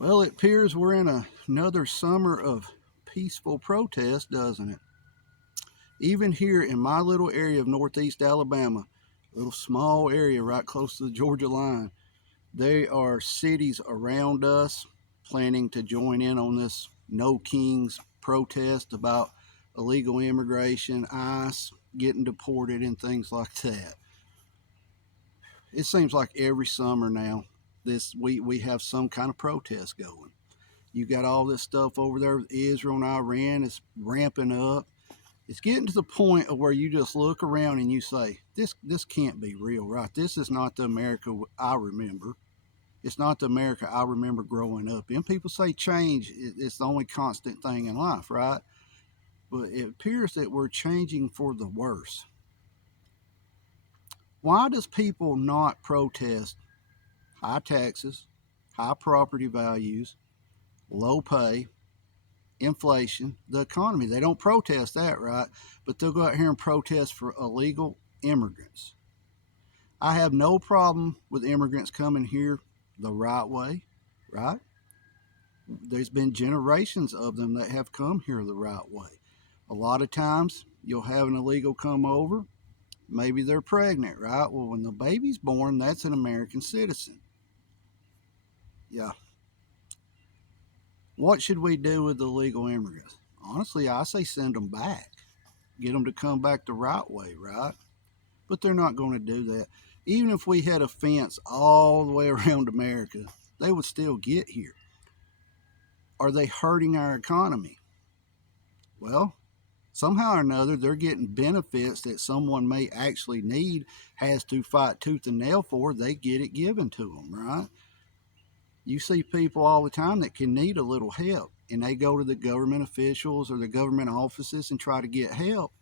Well, it appears we're in another summer of peaceful protest, doesn't it? Even here in my little area of northeast Alabama, a little small area right close to the Georgia line, there are cities around us planning to join in on this No Kings protest about illegal immigration, ICE, getting deported, and things like that. It seems like every summer now, we have some kind of protest going. You got all this stuff over there with Israel and Iran. It's ramping up. It's getting to the point of where you just look around and you say, this can't be real, right? This is not the America I remember. It's not the America I remember growing up in. People say change is the only constant thing in life, right? But it appears that we're changing for the worse. Why does people not protest high taxes, high property values, low pay, inflation, the economy? They don't protest that, right? But they'll go out here and protest for illegal immigrants. I have no problem with immigrants coming here the right way, right? There's been generations of them that have come here the right way. A lot of times you'll have an illegal come over, maybe they're pregnant, right? Well, when the baby's born, that's an American citizen. Yeah. What should we do with the illegal immigrants? Honestly, I say send them back. Get them to come back the right way, right? But they're not going to do that. Even if we had a fence all the way around America, they would still get here. Are they hurting our economy? Well, somehow or another, they're getting benefits that someone may actually need, has to fight tooth and nail for. They get it given to them, right? You see people all the time that can need a little help, and they go to the government officials or the government offices and try to get help,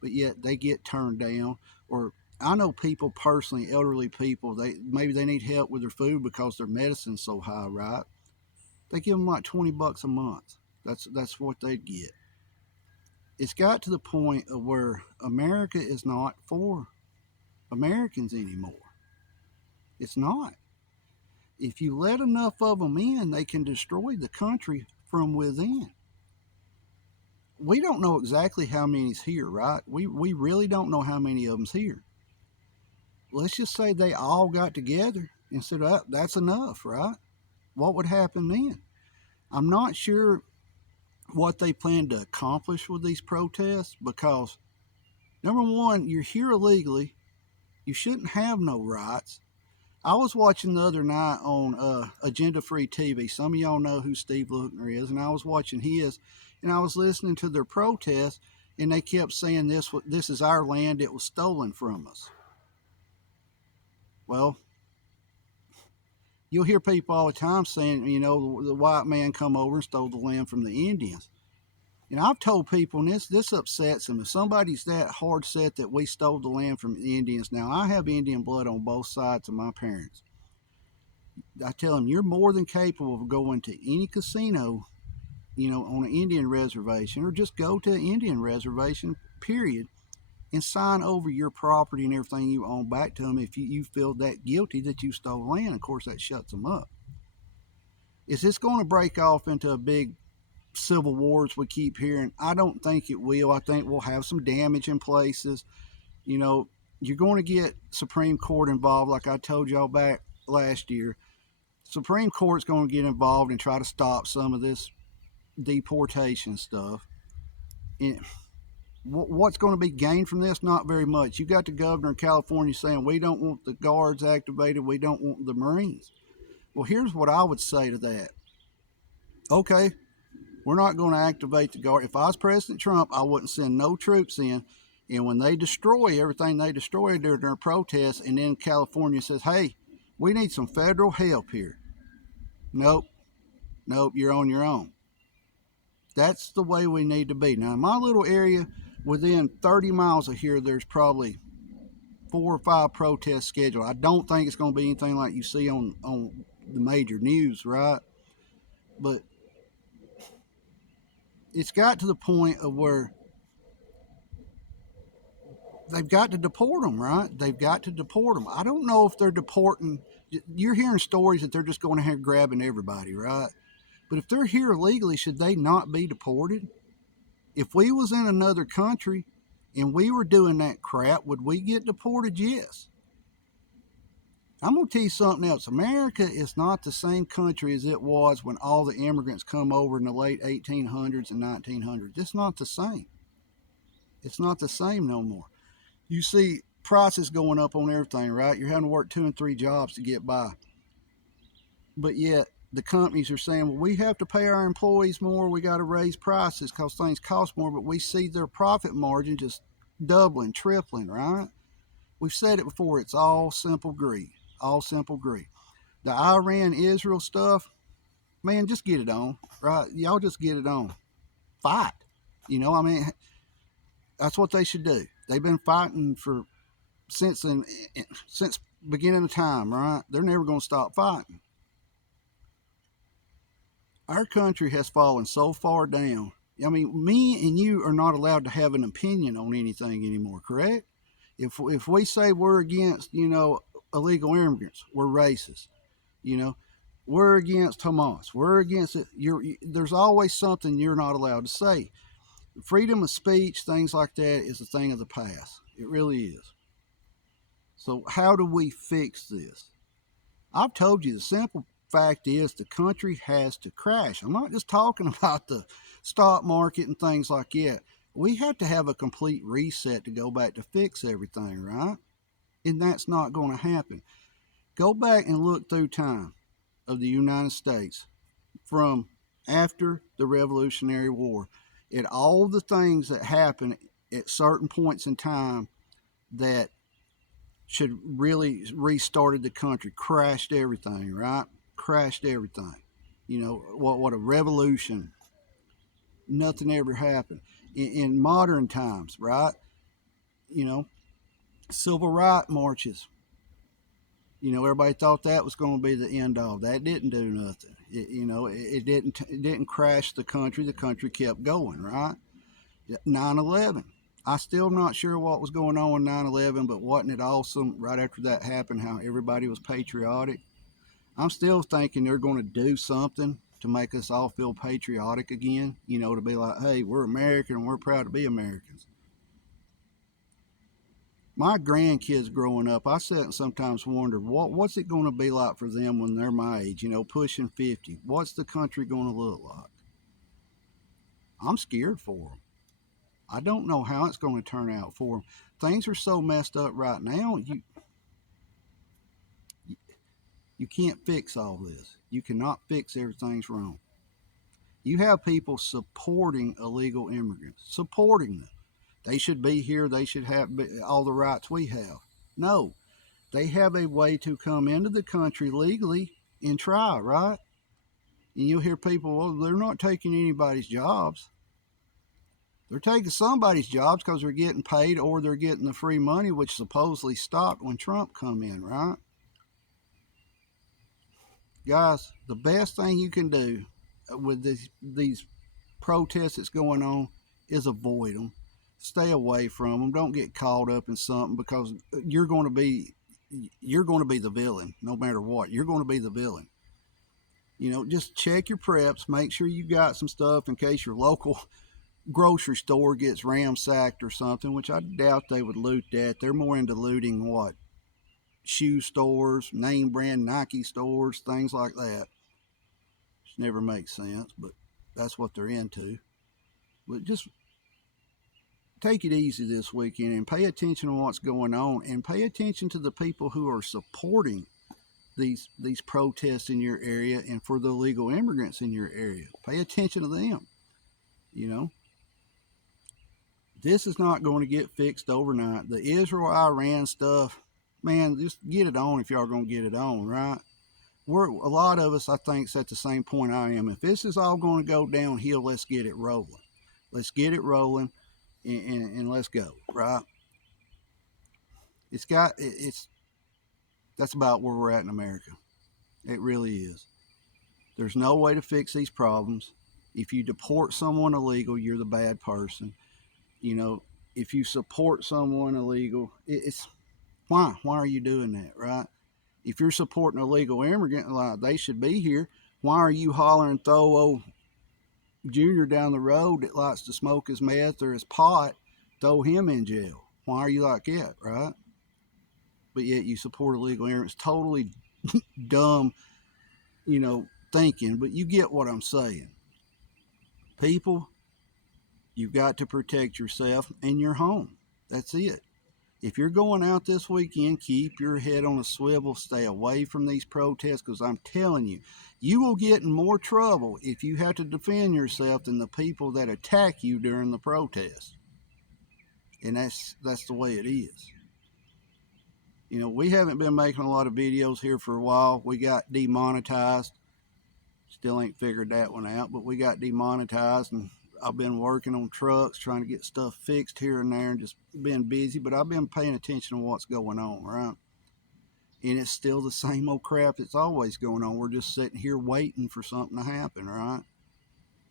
but yet they get turned down. Or I know people personally, elderly people, maybe they need help with their food because their medicine's so high, right? They give them like $20 a month. That's what they get. It's got to the point of where America is not for Americans anymore. It's not. If you let enough of them in, they can destroy the country from within. We don't know exactly how many's here, right? We really don't know how many of them's here. Let's just say they all got together and said, oh, that's enough, right? What would happen then? I'm not sure what they plan to accomplish with these protests because, number one, you're here illegally. You shouldn't have no rights. I was watching the other night on Agenda Free TV. Some of y'all know who Steve Luckner is, and I was watching his, and I was listening to their protest, and they kept saying this is our land. It was stolen from us. Well, you'll hear people all the time saying, the white man come over and stole the land from the Indians. And I've told people, and this upsets them, if somebody's that hard set that we stole the land from the Indians. Now, I have Indian blood on both sides of my parents. I tell them, you're more than capable of going to any casino, on an Indian reservation, or just go to an Indian reservation, period, and sign over your property and everything you own back to them if you feel that guilty that you stole land. Of course, that shuts them up. Is this going to break off into a big civil wars we keep hearing? I don't think it will. I think we'll have some damage in places. You're going to get Supreme Court involved, like I told y'all back last year. Supreme Court's going to get involved and try to stop some of this deportation stuff. And what's going to be gained from this? Not very much. You got the governor of California saying we don't want the guards activated, we don't want the Marines. Well, here's what I would say to that. Okay, we're not going to activate the guard. If I was President Trump, I wouldn't send no troops in. And when they destroy everything they destroyed during their protests, and then California says, hey, we need some federal help here. Nope, you're on your own. That's the way we need to be. Now, in my little area, within 30 miles of here, there's probably 4 or 5 protests scheduled. I don't think it's going to be anything like you see on the major news, right? But it's got to the point of where they've got to deport them, right? They've got to deport them. I don't know if they're deporting. You're hearing stories that they're just going ahead grabbing everybody, right? But if they're here illegally, should they not be deported? If we was in another country and we were doing that crap, would we get deported? Yes. I'm going to tell you something else. America is not the same country as it was when all the immigrants come over in the late 1800s and 1900s. It's not the same. It's not the same no more. You see prices going up on everything, right? You're having to work 2 and 3 jobs to get by. But yet the companies are saying, well, we have to pay our employees more. We got to raise prices because things cost more. But we see their profit margin just doubling, tripling, right? We've said it before. It's all simple greed. All simple greed. The Iran-Israel stuff, man, just get it on, right? Y'all just get it on. Fight. I mean, that's what they should do. They've been fighting since beginning of time, right? They're never going to stop fighting. Our country has fallen so far down. I mean, me and you are not allowed to have an opinion on anything anymore, correct? If we say we're against, illegal immigrants, we're racist. We're against Hamas. We're against it. There's always something you're not allowed to say. Freedom of speech, things like that, is a thing of the past. It really is. So how do we fix this? I've told you the simple fact is the country has to crash. I'm not just talking about the stock market and things like that. We have to have a complete reset to go back to fix everything, right? And that's not going to happen. Go back and look through time of the United States from after the Revolutionary War at all the things that happened at certain points in time that should really restarted the country, crashed everything, right? Crashed everything. What a revolution. Nothing ever happened. In modern times, right? Civil rights marches. Everybody thought that was going to be the end all. That didn't do nothing. It didn't crash the country. The country kept going, right? 9/11. I still not sure what was going on in 9/11, but wasn't it awesome right after that happened how everybody was patriotic? I'm still thinking they're going to do something to make us all feel patriotic again, to be like, hey, we're American and we're proud to be Americans. My grandkids growing up, I sit and sometimes wonder, what's it going to be like for them when they're my age, pushing 50? What's the country going to look like? I'm scared for them. I don't know how it's going to turn out for them. Things are so messed up right now, you can't fix all this. You cannot fix everything's wrong. You have people supporting illegal immigrants, supporting them. They should be here. They should have all the rights we have. No, they have a way to come into the country legally and try, right? And you'll hear people, well, they're not taking anybody's jobs. They're taking somebody's jobs because they're getting paid or they're getting the free money, which supposedly stopped when Trump come in, right? Guys, the best thing you can do with these protests that's going on is avoid them. Stay away from them. Don't get caught up in something because you're going to be the villain no matter what. You're going to be the villain. Just check your preps. Make sure you got some stuff in case your local grocery store gets ransacked or something, which I doubt they would loot that. They're more into looting what? Shoe stores, name brand Nike stores, things like that. Which never makes sense, but that's what they're into. But just take it easy this weekend and pay attention to what's going on and pay attention to the people who are supporting these protests in your area and for the illegal immigrants in your area. Pay attention to them. This is not going to get fixed overnight. The Israel-Iran stuff, man, just get it on if y'all are going to get it on, right? A lot of us, I think, is at the same point I am. If this is all going to go downhill, let's get it rolling. Let's get it rolling and let's go, right? That's about where we're at in America. It really is. There's no way to fix these problems. If you deport someone illegal, you're the bad person. If you support someone illegal, it's why are you doing that, right? If you're supporting an illegal immigrant, like they should be here, Why are you hollering throw old Junior down the road that likes to smoke his meth or his pot, throw him in jail? Why are you like that, right? But yet you support illegal immigrants. Totally dumb, thinking, but you get what I'm saying. People, you've got to protect yourself and your home. That's it. If you're going out this weekend, keep your head on a swivel. Stay away from these protests, because I'm telling you, you will get in more trouble if you have to defend yourself than the people that attack you during the protest. And that's the way it is. We haven't been making a lot of videos here for a while. We got demonetized. Still ain't figured that one out, but we got demonetized, and I've been working on trucks, trying to get stuff fixed here and there, and just been busy, but I've been paying attention to what's going on, right? And it's still the same old crap that's always going on. We're just sitting here waiting for something to happen, right?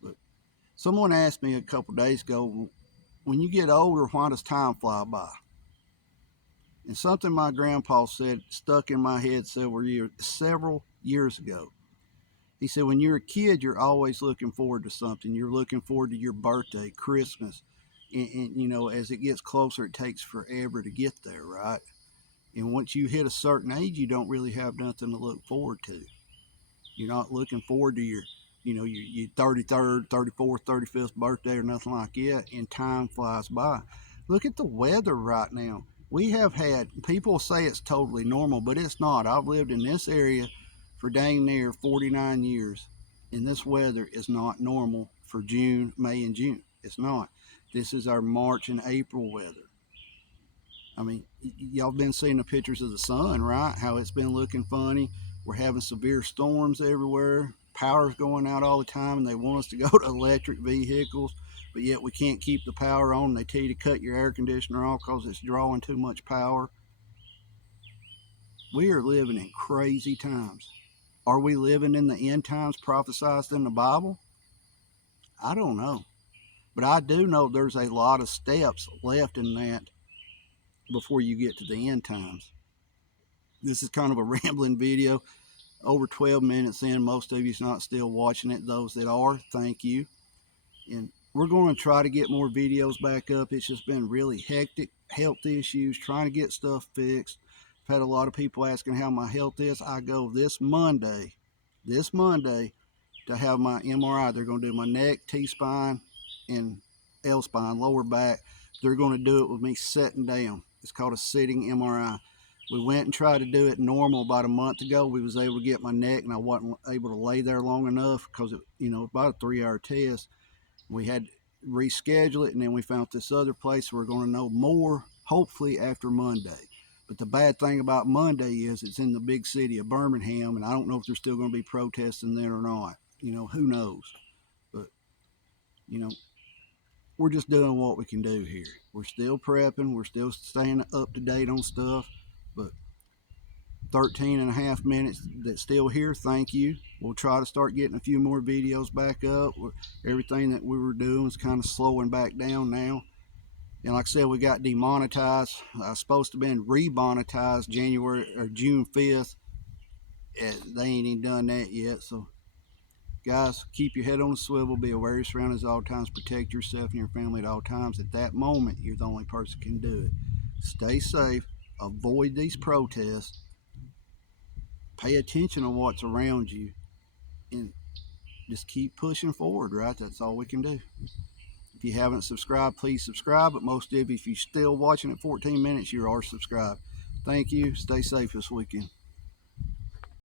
But someone asked me a couple days ago, when you get older, why does time fly by? And something my grandpa said stuck in my head several years ago. He said, when you're a kid, you're always looking forward to something. You're looking forward to your birthday, Christmas. And as it gets closer, it takes forever to get there, right? And once you hit a certain age, you don't really have nothing to look forward to. You're not looking forward to your 33rd, 34th, 35th birthday or nothing like that, and time flies by. Look at the weather right now. We have had, people say it's totally normal, but it's not. I've lived in this area for dang near 49 years, and this weather is not normal for June, May, and June. It's not. This is our March and April weather. I mean, y'all been seeing the pictures of the sun, right? How it's been looking funny. We're having severe storms everywhere. Power's going out all the time, and they want us to go to electric vehicles, but yet we can't keep the power on. They tell you to cut your air conditioner off because it's drawing too much power. We are living in crazy times. Are we living in the end times prophesied in the Bible? I don't know. But I do know there's a lot of steps left in that before you get to the end times. This is kind of a rambling video, over 12 minutes in. Most of you's not still watching it. Those that are, thank you. And we're going to try to get more videos back up. It's just been really hectic, health issues, trying to get stuff fixed. I've had a lot of people asking how my health is. I go this Monday to have my MRI. They're going to do my neck, T-spine, and L-spine, lower back. They're going to do it with me sitting down. It's called a sitting MRI. We went and tried to do it normal about a month ago. We was able to get my neck, and I wasn't able to lay there long enough because it, about a 3-hour test. We had to reschedule it, and then we found this other place. We're going to know more hopefully after Monday. But the bad thing about Monday is it's in the big city of Birmingham, and I don't know if there's still going to be protesting there or not. Who knows? But we're just doing what we can do here. We're still prepping. We're still staying up to date on stuff. But 13 and a half minutes that's still here, thank you. We'll try to start getting a few more videos back up. Everything that we were doing is kind of slowing back down now. And like I said, we got demonetized. I was supposed to have been remonetized June 5th. They ain't even done that yet. So guys, keep your head on a swivel, be aware of your surroundings at all times, protect yourself and your family at all times. At that moment, you're the only person who can do it. Stay safe, avoid these protests, pay attention to what's around you, and just keep pushing forward, right? That's all we can do. If you haven't subscribed, please subscribe. But most of you, if you're still watching at 14 minutes, you are subscribed. Thank you. Stay safe this weekend.